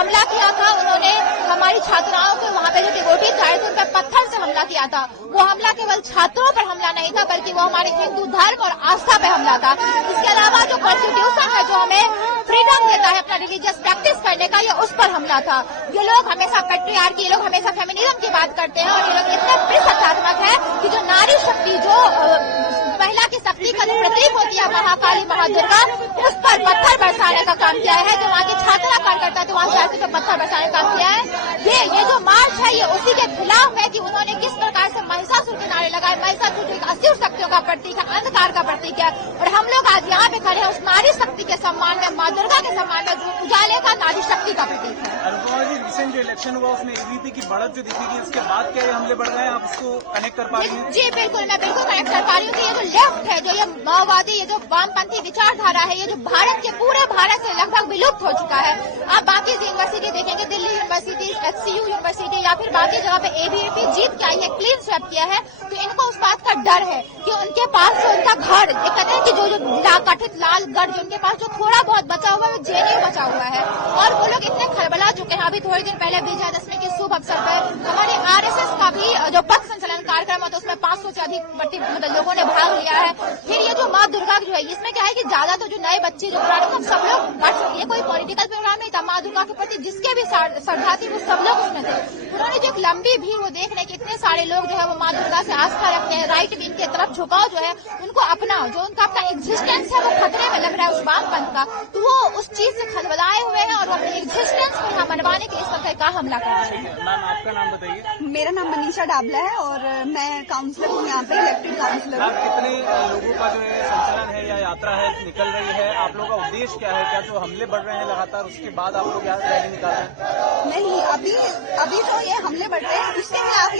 हमला किया था, उन्होंने हमारी छात्राओं के वहाँ पे जो डिवोटी थे उन पर पत्थर से हमला किया था। वो हमला केवल छात्रों पर हमला नहीं था, बल्कि वो हमारे हिंदू धर्म और आस्था पे हमला था। इसके अलावा जो कॉन्स्टिट्यूशन है, जो हमें फ्रीडम देता है अपना रिलीजियस प्रैक्टिस करने का, ये उस पर हमला था। ये लोग हमेशा पैट्रियार्की, ये लोग हमेशा फेमिनिज्म की बात करते हैं, और ये लोग इतने प्रतिशतात्मक है कि जो नारी शक्ति, जो महिला की शक्ति का जो प्रतीक होती है महाकाली महादुर्गा, उस पर पत्थर बरसाने का काम किया है। जो वहाँ की छात्रा कार्यकर्ता थे, वहाँ से पत्थर बरसाने का काम किया है। ये जो मार्च है, ये उसी के खिलाफ है कि उन्होंने किस प्रकार से महिषासुर के नारे लगाए। महिषासुर एक असुर शक्तियों का प्रतीक है, अंधकार का प्रतीक है, और हम लोग आज यहाँ पे खड़े हैं उस नारी शक्ति के सम्मान में, माँ दुर्गा के सम्मान में, जो उजाले का नारी शक्ति का प्रतीक है। अनुपमा जी, रिसेंट जो इलेक्शन हुआ उसमें एबीवीपी की बढ़त जो दिखी थी, उसके बाद क्या ये हमले बढ़ रहे हैं, आप उसको कनेक्ट कर पा रही हैं? जी बिल्कुल, मैं बिल्कुल कनेक्ट कर पा रही हूँ कि ये जो लेफ्ट है, जो ये माओवादी, ये जो वामपंथी विचारधारा है, ये जो भारत के पूरे भारत से लगभग विलुप्त हो चुका है। आप बाकी यूनिवर्सिटी देखेंगे, दिल्ली यूनिवर्सिटी, HCU यूनिवर्सिटी या फिर बाकी जगह पे एबीवीपी जीत के आई है, क्लीन स्वेप किया है, तो इनको उस बात का डर है कि उनके पास जो उनका घर, ये कहते हैं कि जो कथित लाल गढ़, जो उनके पास जो थोड़ा बहुत बचा हुआ है, वो जेएनयू बचा हुआ है, और वो लोग इतने खलबला चुके हैं। अभी थोड़े दिन पहले विजयादशमी के शुभ अवसर पर हमारे RSS का भी जो पथ संचलन कार्यक्रम है, तो उसमें 500 से अधिक मतलब लोगों ने भाग लिया है। फिर ये जो माँ दुर्गा जो है, इसमें क्या है कि ज्यादा तो जो नए बच्चे, जो पुराने, सब लोग, ये कोई पॉलिटिकल प्रोग्राम नहीं था, माँ दुर्गा के प्रति जिसके भी श्रद्धा थी वो सब लोग उसमें थे। उन्होंने जो एक लंबी भीड़ वो देख रहे कि इतने सारे लोग जो है वो माँ दुर्गा से आस्था रखते हैं, राइट विंग की तरफ झुकाव जो है उनको अपना, जो उनका अपना एग्जिस्टेंस है वो खतरे में लग रहा है उस वामपंथ का, तो वो उस चीज से खलबलाए हुए हैं और वो अपने एग्जिस्टेंस को यहाँ मनवाने के इस तरह का हमला कर रहे हैं। मैम, आपका नाम बताइए। मेरा नाम मनीषा डाबला है और मैं काउंसलर हूँ यहाँ पे, इलेक्टेड काउंसलर हूँ। कितने लोगों का जो है संचलन है या यात्रा है निकल रही है, आप लोगों का उद्देश्य क्या है? क्या जो हमले बढ़ रहे हैं लगातार, उसके बाद आप लोग रैली निकाल रहे हैं? नहीं, अभी जो ये हमले बढ़ रहे हैं उसके खिलाफ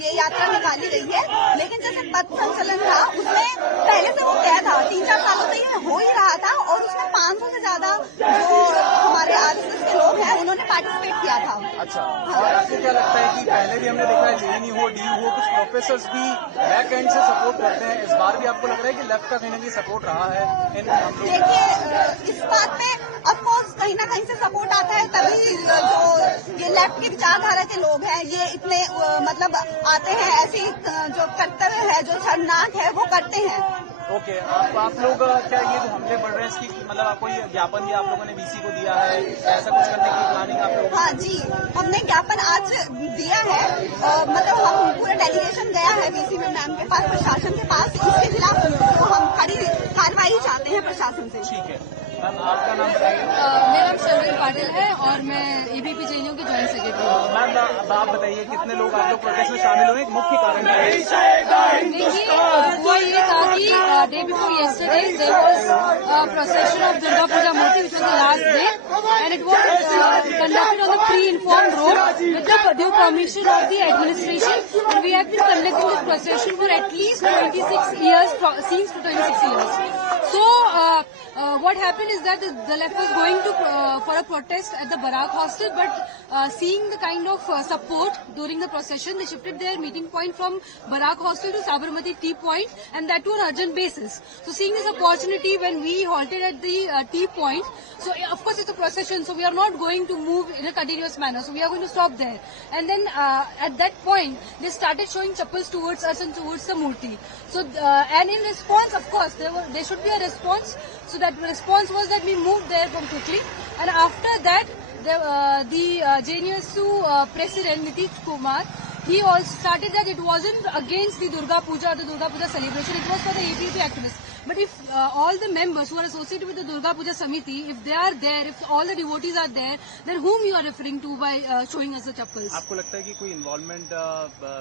ये यात्रा निकाली गई है, लेकिन जैसे पथ संचलन था उसमें पहले से वो क्या था, 3-4 सालों से ये हो ही रहा था, और उसमें 500 से ज्यादा जो हमारे RSS के लोग हैं उन्होंने पार्टिसिपेट किया था। अच्छा, और आपको क्या लगता है कि पहले भी हमने देखा है, जेएनयू हो, DU हो, कुछ प्रोफेसर्स भी बैक एंड से सपोर्ट करते हैं, इस बार भी आपको लग रहा है कि लेफ्ट का कहीं ना कहीं सपोर्ट रहा है इन हमलों? देखिए, इस बात में ऑफकोर्स कहीं ना कहीं से सपोर्ट आता है, तभी जो ये लेफ्ट की विचारधारा के लोग हैं ये इतने मतलब आते हैं, ऐसी जो कर्तव्य है, जो शर्मनाक है, वो करते हैं। ओके, आप लोग क्या ये जो हमले बढ़ रहे हैं इसकी मतलब आपको ये ज्ञापन दिया आप लोगों ने VC को दिया है, ऐसा कुछ करने की प्लानिंग आप लोग? हाँ जी, हमने ज्ञापन आज दिया है, मतलब हम पूरा डेलीगेशन गया है VC मैम के पास, प्रशासन के पास, इसके खिलाफ तो हम कड़ी कार्रवाई चाहते हैं प्रशासन से। ठीक है मैम, आपका नाम बताइए। मेरा नाम शर्मिल पाटिल है और मैं एबीपी जेएनयू की जॉइंट सेक्रेटरी हूँ। मैम, आप बताइए कितने लोग आप लोग प्रोटेस्ट में शामिल हुए, मुख्य कारण है? देखिए, हुआ ये था कि day before yesterday there was procession of Durga Puja Murti, which was the last day, and it was conducted on the pre-informed road with the due permission of the administration, and we have been conducting this procession for at least 26 years, since 26 years. So what happened is that the left was going to for a protest at the Barak hostel, but seeing the kind of support during the procession, they shifted their meeting point from Barak hostel to Sabarmati Tea Point, and that too on urgent basis. So seeing this opportunity, when we halted at the tea point, so of course it's a procession, so we are not going to move in a continuous manner, so we are going to stop there. And then at that point, they started showing chappals towards us and towards the Murti. So and in response, of course, there should be a response. So that response was that we moved there from quickly, and after that, the JNSU President Nitish Kumar, he also started that it wasn't against the Durga Puja or the Durga Puja celebration, it was for the ABP activists. But if all the members who are associated with the Durga Puja Samiti, if they are there, if all the devotees are there, then whom you are referring to by showing us the chappals? आपको लगता है कि कोई involvement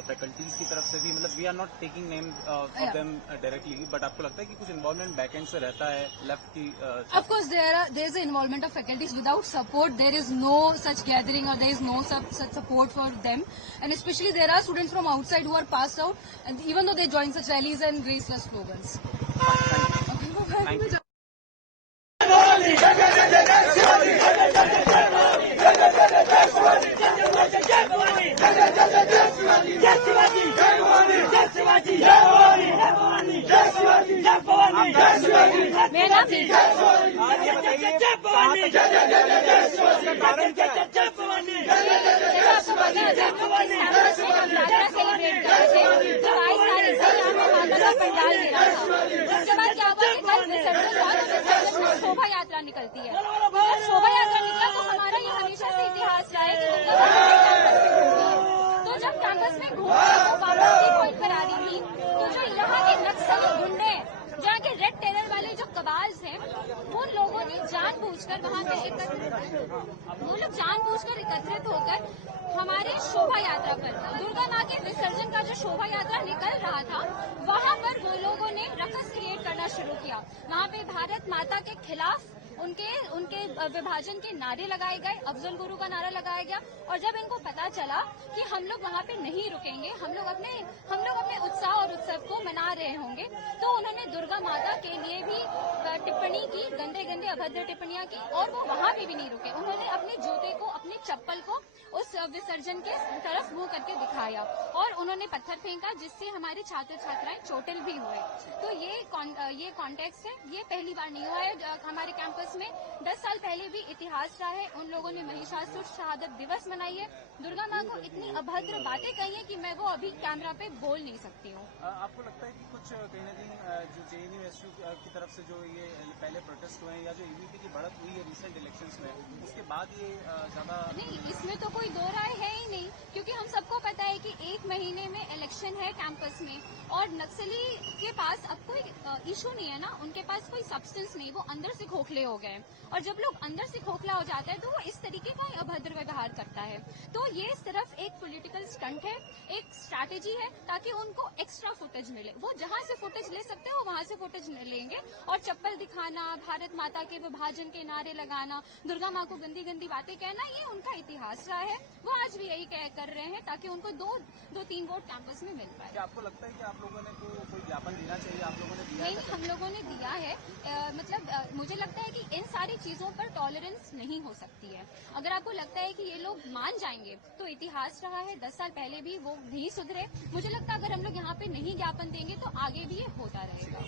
faculties की तरफ से भी, मतलब we are not taking name of them directly, but आपको लगता है कि कुछ इन्वॉल्वमेंट बैक एंड से रहता है लेफ्ट की? Of course, there is an involvement of faculties. Without support, there is no such gathering or there is no such support for them. And especially there are students from outside who are passed out, and even though they join such rallies and raise such slogans. Thank you. मेरा माफी। ये बताइए कहाँ तक इसका कारण क्या है? सेलिब्रेट कर रहे थे, तो 22 तारीख से यहाँ पे माता का पंडाल गिरा था। उसके बाद क्या हुआ कि कल विसर्जन हुआ, तो विसर्जन में शोभा यात्रा निकलती है। जब शोभा यात्रा निकला तो हमारा ये हमेशा से इतिहास रहा है कि दुर्गा माता कैंपस में घूमती है। तो जब कैंपस में घूम के वो वापस टी पॉइंट पर आ रही थी, तो जो यहाँ के नक्सली गुंडे, जहाँ के रेड टेरर वाले जो कबाल्स हैं, उन लोगों ने जानबूझकर वहाँ पे एकत्रित होकर हमारे शोभा यात्रा पर, दुर्गा माँ के विसर्जन का जो शोभा यात्रा निकल रहा था, वहाँ पर वो लोगों ने रकस क्रिएट करना शुरू किया। वहाँ पे भारत माता के खिलाफ उनके विभाजन के नारे लगाए गए, अफजल गुरु का नारा लगाया गया। और जब इनको पता चला कि हम लोग वहाँ पे नहीं रुकेंगे, हम लोग अपने उत्साह और उत्सव को मना रहे होंगे, तो उन्होंने दुर्गा माता के लिए भी टिप्पणी की, गंदे अभद्र टिप्पणियां की, और वो वहाँ पे भी नहीं रुके। उन्होंने अपने जूते को, अपने चप्पल को उस विसर्जन के तरफ मुंह करके दिखाया और उन्होंने पत्थर फेंका, जिससे हमारे छात्र छात्राएं चोटिल भी हुए। तो ये कॉन्टेक्स्ट है, ये पहली बार नहीं हुआ है हमारे कैंपस में। 10 साल पहले भी इतिहास रहा है, उन लोगों ने महिषासुर शहादत दिवस मनाई है। दुर्गा माँ को इतनी अभद्र बातें कही है कि मैं वो अभी कैमरा पे बोल नहीं सकती हूँ। आपको लगता है कि कुछ कहीं न कहीं जो JNU की तरफ से जो ये पहले प्रोटेस्ट हुए हैं या जो EVP की बढ़त हुई है रिसेंट इलेक्शंस में, उसके बाद ये ज्यादा नहीं, इसमें तो कोई दो राय है ही नहीं, क्योंकि हम सबको पता है कि 1 महीने में इलेक्शन है कैंपस में, और नक्सली के पास अब कोई इशू नहीं है ना, उनके पास कोई सब्सटेंस नहीं, वो अंदर से खोखले हो गए। और जब लोग अंदर से खोखला हो जाता है तो वो इस तरीके का अभद्र व्यवहार करता है। तो ये सिर्फ एक पॉलिटिकल स्टंट है, एक स्ट्रैटेजी है, ताकि उनको एक्स्ट्रा फुटेज मिले। वो जहां से फुटेज ले सकते हैं वो वहां से फुटेज लेंगे, और चप्पल दिखाना, भारत माता के विभाजन के नारे लगाना, दुर्गा माँ को गंदी गंदी बातें कहना, ये उनका इतिहास रहा है। वो आज भी यही कर रहे हैं ताकि उनको दो तीन वोट कैंपस में मिल पाए। क्या आपको लगता है कि आप लोगों ने कोई ज्ञापन देना चाहिए? आप लोगों ने दिया? नहीं, हम लोगों ने दिया है। मुझे लगता है कि इन सारी चीजों पर टॉलरेंस नहीं हो सकती है। अगर आपको लगता है कि ये लोग मान जाएंगे, तो इतिहास रहा है, 10 साल पहले भी वो नहीं सुधरे। मुझे लगता है अगर हम लोग यहाँ पे नहीं ज्ञापन देंगे तो आगे भी ये होता रहेगा।